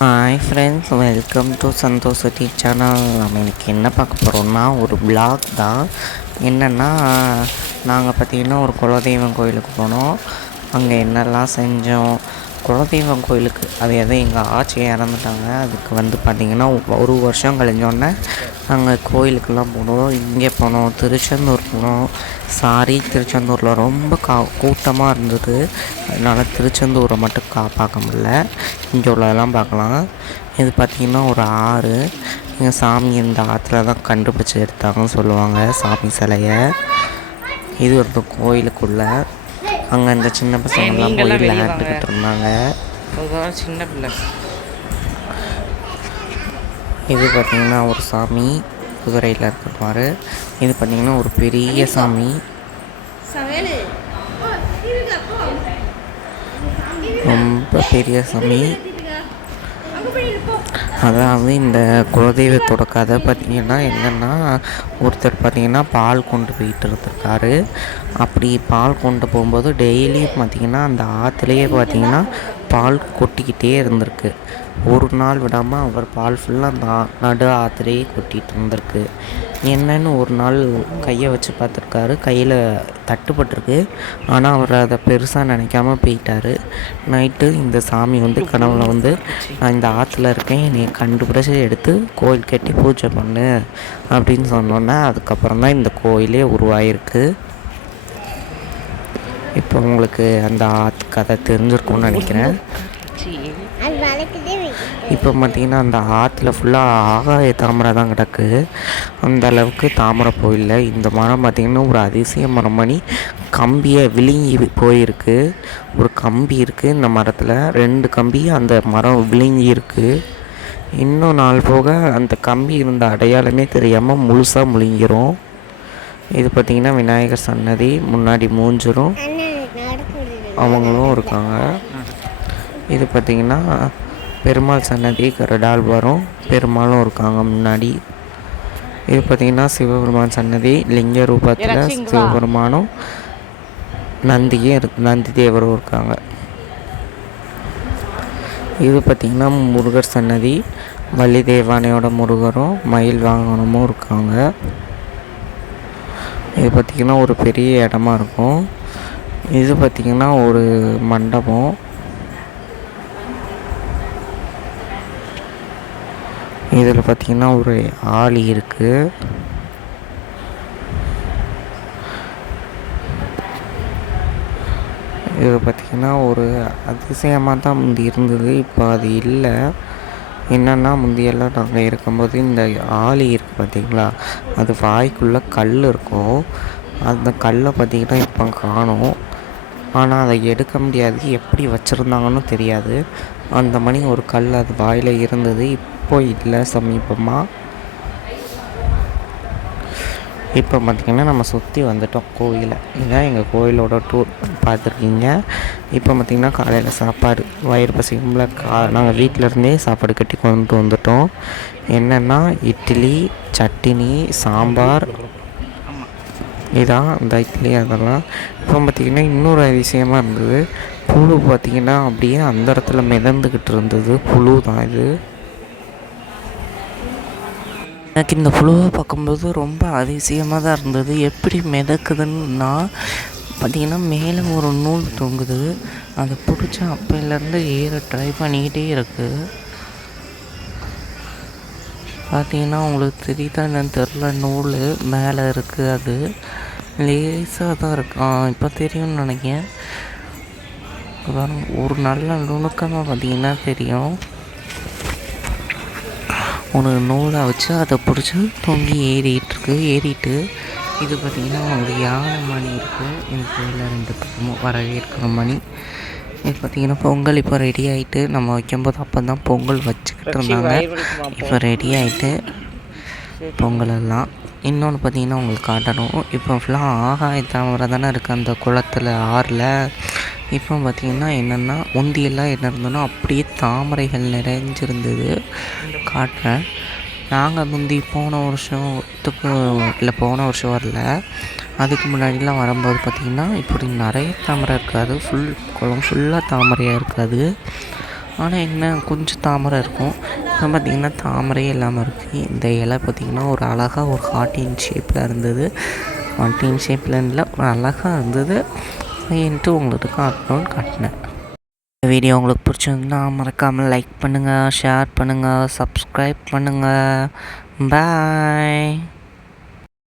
Hi friends, welcome to Santoshi channel. நம்ம இன்றைக்கி என்ன பார்க்க போகிறோம்னா ஒரு பிளாக் தான். என்னென்னா நாங்கள் பார்த்திங்கன்னா ஒரு குலதெய்வம் கோயிலுக்கு போனோம். அங்கே என்னெல்லாம் செஞ்சோம், குலதெய்வம் கோயிலுக்கு அது எதுவும் எங்கள் ஆட்சி இறந்துட்டாங்க. அதுக்கு பார்த்திங்கன்னா ஒரு வருஷம் கழிஞ்சோடனே நாங்கள் கோயிலுக்கெல்லாம் போனோம். இங்கே போனோம், திருச்செந்தூர் போனோம். திருச்செந்தூரில் ரொம்ப கூட்டமாக இருந்தது. அதனால் திருச்செந்தூரை மட்டும் பார்க்க முடியல, இங்கே உள்ளதெல்லாம் பார்க்கலாம். இது பார்த்திங்கன்னா ஒரு ஆறு. இங்கே சாமி இந்த ஆற்றுல தான் கண்டுபிடிச்சி எடுத்தாங்கன்னு சொல்லுவாங்க சாமி சிலையை. இது ஒரு கோயிலுக்குள்ளே. அங்கே இந்த சின்ன பசங்கள்லாம் போய் விளையாண்டுக்கிட்டு இருந்தாங்க. சின்ன பிள்ளை. இது பார்த்திங்கன்னா ஒரு சாமி குதிரையில் இருக்கிற. இது பார்த்திங்கன்னா ஒரு பெரிய சாமி, ரொம்ப பெரிய சாமி. அதாவது இந்த குலதெய்வத்தோட கதை பார்த்திங்கன்னா என்னென்னா, ஒருத்தர் பார்த்திங்கன்னா பால் கொண்டு போயிட்டு இருந்திருக்காரு. அப்படி பால் கொண்டு போகும்போது டெய்லியும் பார்த்திங்கன்னா அந்த ஆற்றுலேயே பார்த்திங்கன்னா பால் கொட்டிக்கிட்டே இருந்திருக்கு. ஒரு நாள் விடாமல் அவர் பால் ஃபுல்லாக அந்த நடு ஆற்றுலேயே கொட்டிகிட்டு இருந்திருக்கு. என்னன்னு ஒரு நாள் கையை வச்சு பார்த்துருக்காரு, கையில் தட்டுப்பட்டிருக்கு. ஆனால் அவர் அதை பெருசாக நினைக்காம போயிட்டார். நைட்டு இந்த சாமி கனவுல நான் இந்த ஆற்றுல இருக்கேன், என்னை கண்டுபிடிச்சி எடுத்து கோயில் கட்டி பூஜை பண்ணு அப்படின்னு சொன்னோன்னே அதுக்கப்புறம் தான் இந்த கோயிலே உருவாயிருக்கு. இப்போ உங்களுக்கு அந்த ஆற்று கதை தெரிஞ்சிருக்கும்னு நினைக்கிறேன். இப்போ பார்த்திங்கன்னா அந்த ஆற்றுல ஃபுல்லாக ஆகாய தாமரை தான் கிடக்கு. அந்த அளவுக்கு தாமரை போயில்லை. இந்த மரம் பார்த்திங்கன்னா ஒரு அதிசய மரம் பண்ணி கம்பியை விழுங்கி போயிருக்கு. ஒரு கம்பி இருக்குது இந்த மரத்தில், 2 கம்பி அந்த மரம் விழுங்கி இருக்குது. இன்னும் நாள் போக அந்த கம்பி இருந்த அடையாளமே தெரியாமல் முழுசாக முழுங்கிரும். இது பார்த்திங்கன்னா விநாயகர் சன்னதி, முன்னாடி மூஞ்சிரும் அவங்களும் இருக்காங்க. இது பார்த்திங்கன்னா பெருமாள் சன்னதி, கரடால் வரும், பெருமாளும் இருக்காங்க முன்னாடி. இது பார்த்திங்கன்னா சிவபெருமான் சன்னதி, லிங்க ரூபத்தில் சிவபெருமானும் நந்தி தேவரும் இருக்காங்க. இது பார்த்திங்கன்னா முருகர் சன்னதி, வள்ளி தேவானையோட முருகரும் மயில் வாகனமும் இருக்காங்க. இது பார்த்திங்கன்னா ஒரு பெரிய இடமா இருக்கும். இது பார்த்திங்கன்னா ஒரு மண்டபம். இதில் பார்த்திங்கன்னா ஒரு ஆளி இருக்குது. இது பார்த்திங்கன்னா ஒரு அதிசயமாக தான் முந்தி இருந்தது, இப்போ அது இல்லை. என்னென்னா முந்தியெல்லாம் நாங்கள் இருக்கும்போது இந்த ஆளி இருக்குது பார்த்திங்களா, அது வாய்க்குள்ளே கல் இருக்கும். அந்த கல்லை பார்த்திங்கன்னா இப்போ காணும். ஆனால் அதை எடுக்க முடியாது, எப்படி வச்சுருந்தாங்கன்னு தெரியாது. அந்த மணி ஒரு கல் அது வாயில் இருந்தது, இப்போ இல்லை சமீபமாக. இப்போ பார்த்திங்கன்னா நம்ம சுற்றி வந்துட்டோம் கோயிலை. இதான் எங்கள் கோயிலோட டூர் பார்த்துருக்கீங்க. இப்போ பார்த்திங்கன்னா காலையில் சாப்பாடு வயிறு பசிக்கும்ல, நாங்கள் வீட்டிலருந்தே சாப்பாடு கட்டி கொண்டு வந்துட்டோம். என்னென்னா இட்லி, சட்னி, சாம்பார், இதான் இந்த இட்லி அதெல்லாம். இப்போ பார்த்திங்கன்னா இன்னொரு அதிசயமாக இருந்தது, புழு பார்த்திங்கன்னா அப்படியே அந்த இடத்துல மிதந்துக்கிட்டு இருந்தது. புழு தான் இது. எனக்கு இந்த புழுவை பார்க்கும்போது ரொம்ப அதிசயமாக தான் இருந்தது. எப்படி மிதக்குதுன்னா பார்த்திங்கன்னா மேலே ஒரு நூல் தொங்குது, அதை பிடிச்சா அப்போலேருந்து ஏற ட்ரை பண்ணிக்கிட்டே இருக்குது. பார்த்திங்கன்னா உங்களுக்கு தெரியுதா என்னன்னு தெரில, நூல் மேலே இருக்குது, அது லேசாக தான் இருக்கு. இப்போ தெரியும்னு நினைக்கிறேன். ஒரு நல்ல நுணுக்கமாக பார்த்திங்கன்னா தெரியும். ஒரு நூலை வச்சு அதை பிடிச்சி தொங்கி ஏறிட்டு இது பார்த்திங்கன்னா ஒரு யானை மணி இருக்குது. எங்கள் கோயிலில் 2 பக்கமும் வரவேற்கிற மணி. இது பார்த்திங்கன்னா பொங்கல் இப்போ ரெடி ஆகிட்டு, நம்ம வைக்கும்போது அப்போ தான் பொங்கல் வச்சுக்கிட்டு இருந்தாங்க. இப்போ ரெடி ஆகிட்டு பொங்கலெல்லாம். இன்னொன்று பார்த்திங்கன்னா உங்களுக்கு காட்டணும், இப்போ ஃபுல்லாக ஆகாய தாமரை தானே இருக்குது அந்த குளத்தில், ஆறில். இப்போ பார்த்திங்கன்னா என்னென்னா முந்தியெல்லாம் என்ன இருந்தோன்னா அப்படியே தாமரைகள் நிறைஞ்சிருந்தது. காட்டுறேன். நாங்கள் முந்தி போன வருஷம் வரல, அதுக்கு முன்னாடிலாம் வரும்போது பார்த்திங்கன்னா இப்படி நிறைய தாமரை இருக்காது, குளம் ஃபுல்லாக தாமரையாக இருக்காது. ஆனால் என்ன கொஞ்சம் தாமரை இருக்கும். இப்போ பார்த்திங்கன்னா தாமரையே இல்லாமல் இருக்குது. இந்த இலை பார்த்திங்கன்னா ஒரு அழகாக ஒரு ஹார்ட்டின் ஷேப்பில் இருந்தது. ஹார்ட்டின் ஷேப்பில் இல்லை, ஒரு அழகாக இருந்தது. என்ட்டு உங்களுக்கு காட்டினேன். இந்த வீடியோ உங்களுக்கு பிடிச்சிருந்தா மறக்காமல் லைக் பண்ணுங்கள், ஷேர் பண்ணுங்கள், சப்ஸ்கிரைப் பண்ணுங்கள். பாய்.